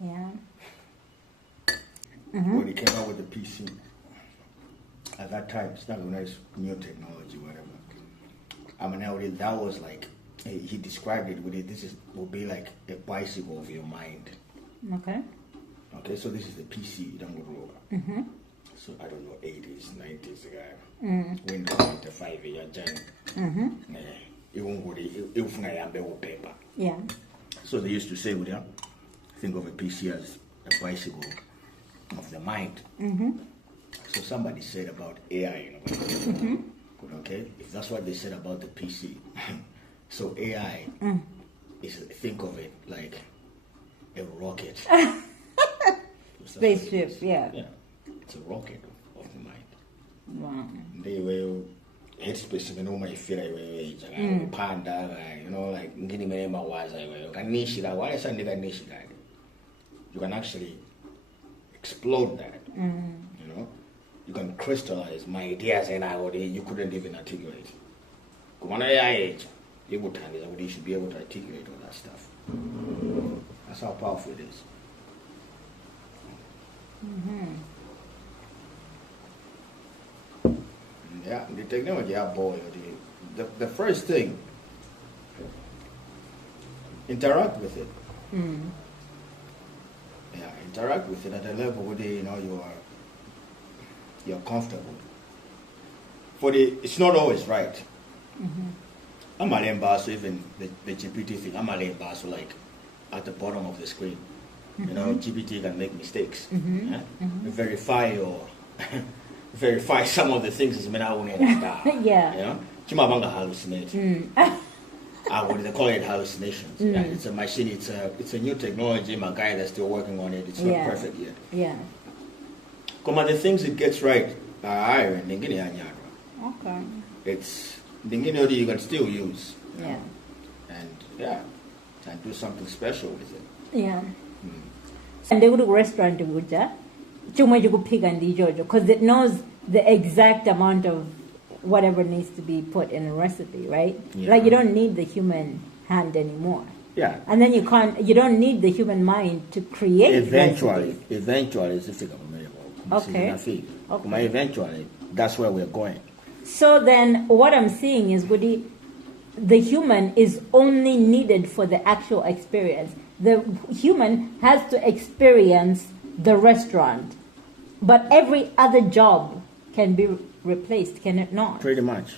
Yeah. When he came out with the PC, at that time, it's not a nice new technology, whatever. I mean, nowadays, that was like, he described it with it, will be like a bicycle of your mind. Okay. Okay, so this is the PC, you don't go over. So I don't know, 80s, 90s, Windows 95, you're done. It won't go to paper. Yeah. So they used to say, think of a PC as a bicycle of the mind. So somebody said about AI, okay, if that's what they said about the PC, so AI is, think of it like a rocket. Spaceship, yeah. Yeah, it's a rocket of the mind. Wow. They will headspace, my fear, panda, like getting my name was you can actually explode that. You can crystallize my ideas and you couldn't even articulate. Come AI you should be able to articulate all that stuff. That's how powerful it is. Yeah, the technology, boy. The first thing, interact with it. Yeah, interact with it at a level where you're comfortable. It's not always right. I'm a lembaso, even the GPT thing. I'm a lembaso, like at the bottom of the screen. GPT can make mistakes. Verify or verify some of the things as Yeah. Chimabanga hallucinate. What do they call it? Hallucinations. Yeah, it's a machine. It's a new technology. My guy that's still working on it. It's not perfect yet. Yeah. Come on, the things it gets right. Okay. It's you can still use. Yeah. And and do something special with it. Yeah. And they go to restaurant to Guja. Chuma you go pig and the Jojo because it knows the exact amount of whatever needs to be put in a recipe, right? Yeah. Like you don't need the human hand anymore. Yeah. And then you don't need the human mind to create Eventually, recipes. Okay. Eventually, that's where we're going. So then what I'm seeing is Woody, the human is only needed for the actual experience. The human has to experience the restaurant, but every other job can be replaced, can it not? Pretty much.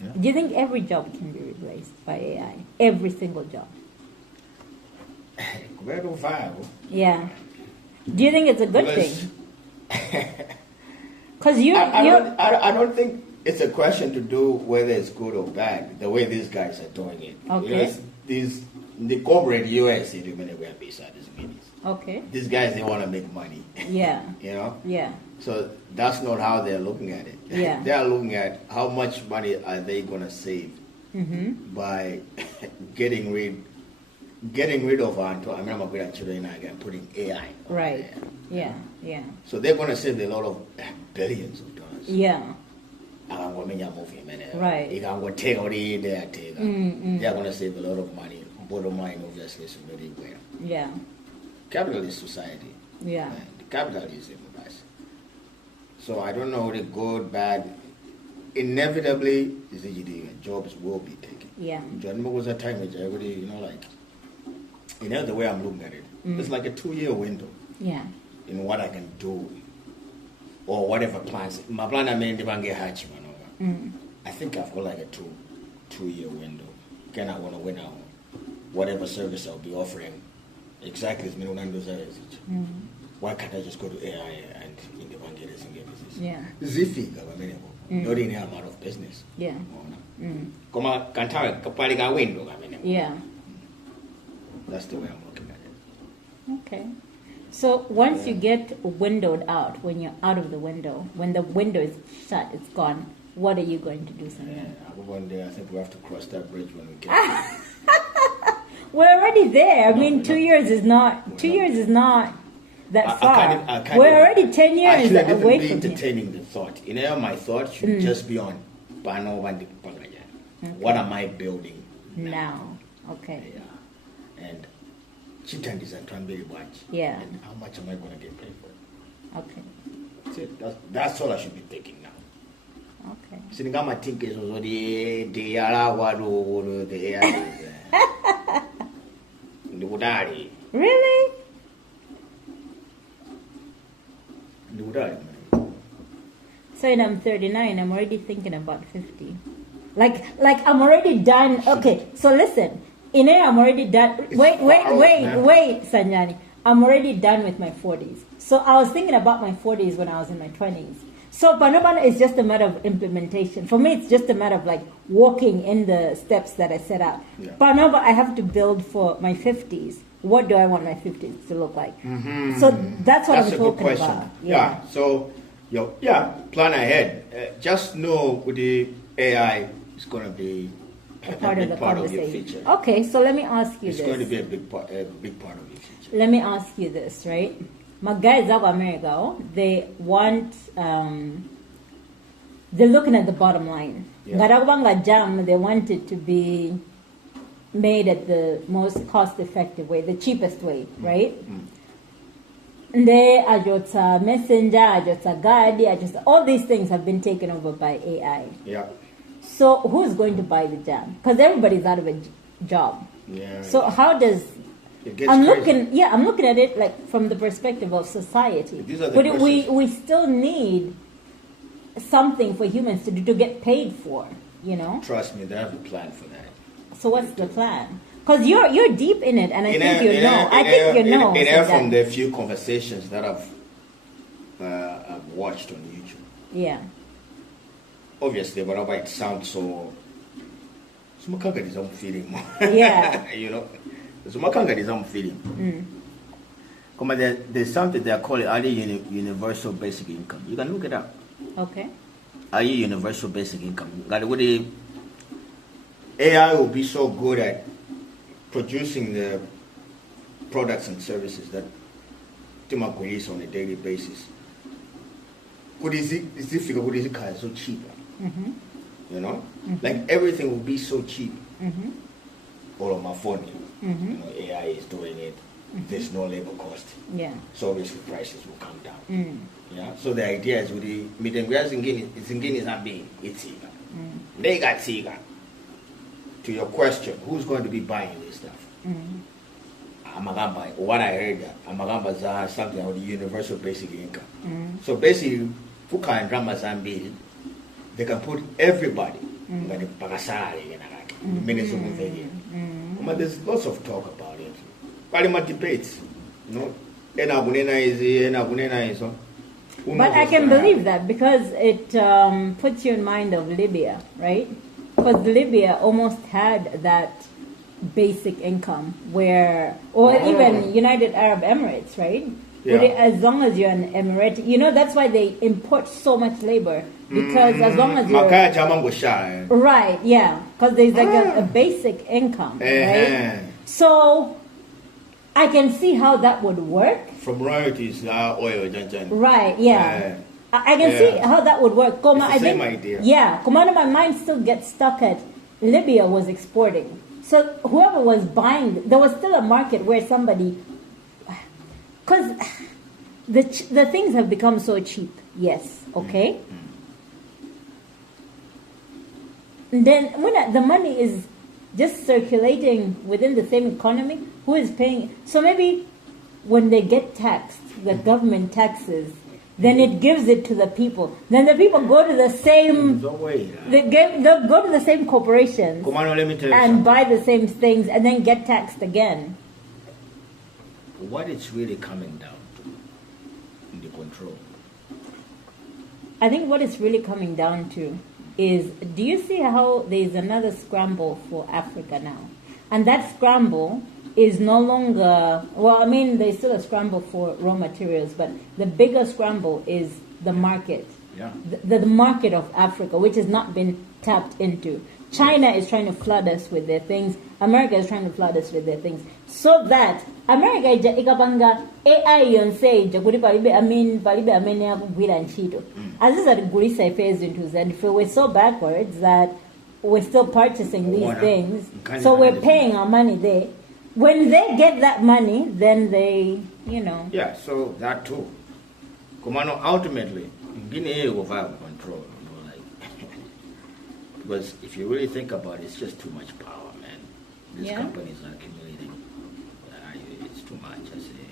Yeah. Do you think every job can be replaced by AI? Every single job? Yeah. Do you think it's a good thing? Because I don't think it's a question to do whether it's good or bad. The way these guys are doing it. Okay. The corporate US in the minute we are based at these meetings. Okay. These guys, they want to make money. Yeah. Yeah. So that's not how they're looking at it. Yeah. They are looking at how much money are they going to save by getting rid of and putting AI. Right. Yeah. So they're going to save a lot of billions of dollars. Yeah. Right. They're going to save a lot of money. Bottom line, obviously, is very well. Yeah. Capitalist society. Yeah. Capitalism, guys. So I don't know the good, bad. Inevitably, jobs will be taken. Yeah. John was a time which everybody, the way I'm looking at it, it's like a 2-year window. Yeah. In what I can do, or whatever plans. My plan, I think I've got like a 2-year window. Again, I want to win out. Whatever service I'll be offering, exactly as why can't I just go to AI and in the bank and get business? Yeah. Zifi, not in amount of business. Yeah. Yeah. That's the way I'm looking at it. Okay. So once you get windowed out, when you're out of the window, when the window is shut, it's gone, what are you going to do, Samir? One day I think we have to cross that bridge when we get there. We're already there. I mean, 2 years is not that far. We're already 10 years away from here. Entertaining the thought. My thought should just be on what am I building now? Okay. Yeah. And chitandiza ntambiri bwanji. Yeah. And how much am I going to get paid for it? Okay. That's it. That's all I should be thinking now. Okay. Sinigama think is the Arawadu, the AI. The Udari. Really? The Udari. So when I'm 39, I'm already thinking about 50. Like I'm already done. Okay, so listen. In here, I'm already done. Wait, Sanjani. I'm already done with my 40s. So I was thinking about my 40s when I was in my 20s. So Panobana is just a matter of implementation. For me, it's just a matter of like walking in the steps that I set out. Yeah. Panova, I have to build for my 50s. What do I want my 50s to look like? Mm-hmm. So that's what I'm talking about. Yeah. So, plan ahead. Just know with the AI, it's going to be a part of the part conversation. of your future. Okay, so let me ask you it's this. It's going to be a big part of your future. Let me ask you this, right? My guys out of America, they want, they're looking at the bottom line. Yeah. Jam, they want it to be made at the most cost-effective way, the cheapest way, right? Mm-hmm. They ajota messenger, ajota guardi, ajota all these things have been taken over by AI. Yeah. So who's going to buy the jam? Because everybody's out of a job. Yeah. So how does I'm looking at it like from the perspective of society. But we still need something for humans to do, to get paid for, you know? Trust me, they have a plan for that. So what's the plan? Because you're deep in it, and I think you know. From the few conversations that I've watched on YouTube. Yeah. Obviously, whatever it sounds so. Feeling. Yeah. You know. Feeling. There's something they are calling early universal basic income. You can look it up. Okay. Early universal basic income. AI will be so good at producing the products and services that Timako release on a daily basis. Could is it so cheap? Mm-hmm. You know? Mm-hmm. Like everything will be so cheap. Mm-hmm. All on my phone. Mm-hmm. You know, AI is doing it. Mm-hmm. There's no labor cost. Yeah. So obviously prices will come down. Mm. Yeah. So the idea is with the zingine is not being it's they got Tiga. To your question, who's going to be buying this stuff? Mm. What I heard, Amagamba something about the universal basic income. So basically, Fuka and Ramazan they can put everybody in the minutes of the video. But there's lots of talk about it. Parliament debates. You know? But I can believe that because it puts you in mind of Libya, right? Because Libya almost had that basic income even United Arab Emirates, right? Yeah. As long as you're an Emirati, you know, that's why they import so much labor, because as long as you're right, yeah, because there's like a basic income, right? So I can see how that would work. From royalties, oil, right? Yeah, I can see how that would work. It's the same idea. Yeah, my mind still gets stuck at Libya was exporting, so whoever was buying, there was still a market where somebody. Because the things have become so cheap, yes, okay? And then when the money is just circulating within the same economy, who is paying? So maybe when they get taxed, the government taxes, then it gives it to the people. Then the people go to the same... They'll go to the same corporations and buy the same things and then get taxed again. What it's really coming down to in the control? I think what it's really coming down to is, do you see how there's another scramble for Africa now? And that scramble is no longer, there's still a scramble for raw materials, but the bigger scramble is the market. Yeah. The market of Africa, which has not been tapped into. China is trying to flood us with their things. America is trying to flood us with their things. So that America ikapanga AI yonse kuri palibe amene akugwira ntchito. Azizatugulisa ifezo into that we're so backwards that we're still purchasing these things. So we're paying our money there. when they get that money, then they, Yeah, so that too. Kumano, ultimately, Guinea will have control. Because if you really think about it, it's just too much power, man. These companies are accumulating. It's too much. I say,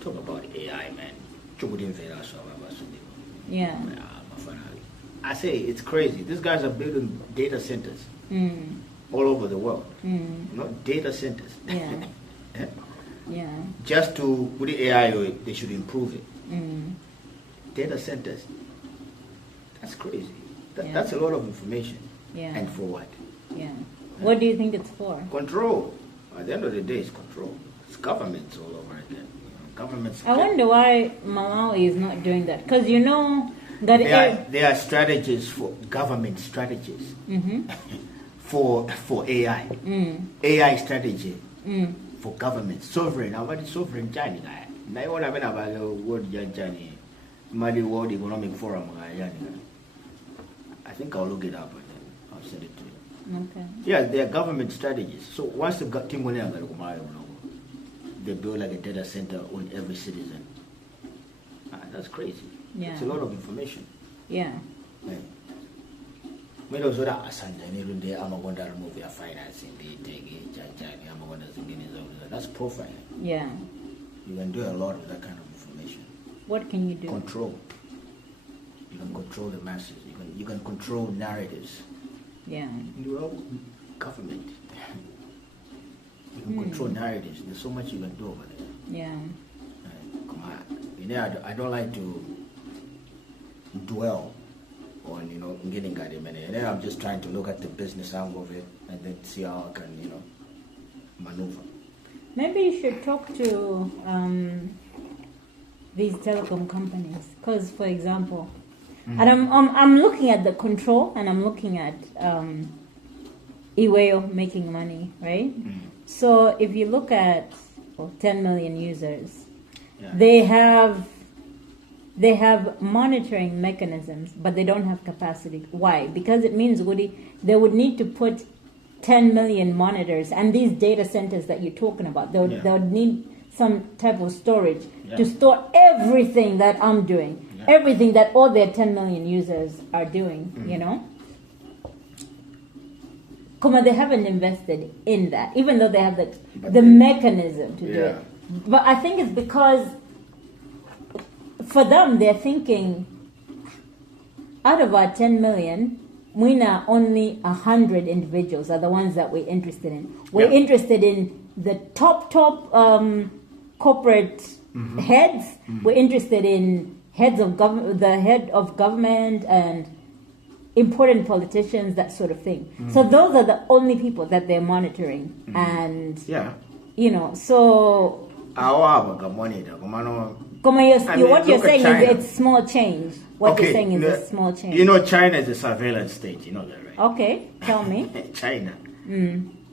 talk about AI, man. Yeah. I say it's crazy. These guys are building data centers all over the world. Data centers. Yeah. Yeah. Just to with the AI, they should improve it. Data centers. That's crazy. That's a lot of information. Yeah. And for what? Yeah. What do you think it's for? Control. At the end of the day, it's control. It's governments all over again. Governments. I wonder why Malawi is not doing that. Because that there are strategies for government strategies for AI. AI strategy for government. Sovereign. How about sovereign China? I want to about the World Mali World Economic Forum. I think I'll look it up and then I'll send it to you. Okay. Yeah, they are government strategies. So once they've got team they build like a data center on every citizen. That's crazy. Yeah. It's a lot of information. Yeah. Remove your financing. That's profiling. Yeah. You can do a lot with that kind of information. What can you do? Control. You can control the masses. You can control narratives. Yeah. Government. You can control narratives. There's so much you can do over there. Yeah. Come on. I don't like to dwell on, getting at him. And then I'm just trying to look at the business angle of it and then see how I can, maneuver. Maybe you should talk to these telecom companies. Because, for example, and I'm looking at the control and I'm looking at Iweo making money, right? So if you look at 10 million users, they have monitoring mechanisms, but they don't have capacity. Why? Because it means, Woody, they would need to put 10 million monitors and these data centers that you're talking about. They would need some type of storage to store everything that I'm doing, everything that all their 10 million users are doing, They haven't invested in that, even though they have the mechanism to do it. But I think it's because for them, they're thinking, out of our 10 million, we know only 100 individuals are the ones that we're interested in. We're interested in the top corporate heads. We're interested in the head of government and important politicians, that sort of thing. So those are the only people that they're monitoring. And, so... what you're saying is it's small change. What you're saying is a small change. China is a surveillance state. You know that, right? Okay, tell me. China.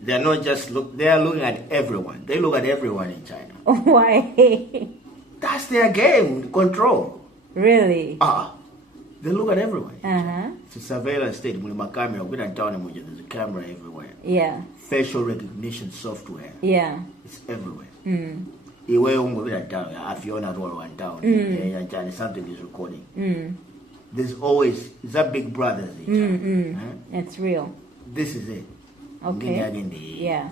They're not just they are looking at everyone. They look at everyone in China. Why? That's their game, control. Really? They look at everyone. It's a surveillance state. There's a camera everywhere. Yeah. Facial recognition software. Yeah. It's everywhere. Something is recording. There's always that big brother. It's real. This is it. Okay. Yeah.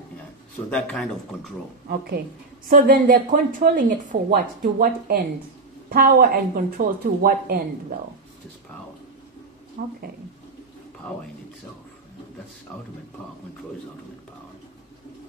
So that kind of control. Okay. So then they're controlling it for what? To what end? Power and control to what end, though? It's just power. Okay. Power in itself. That's ultimate power. Control is ultimate power.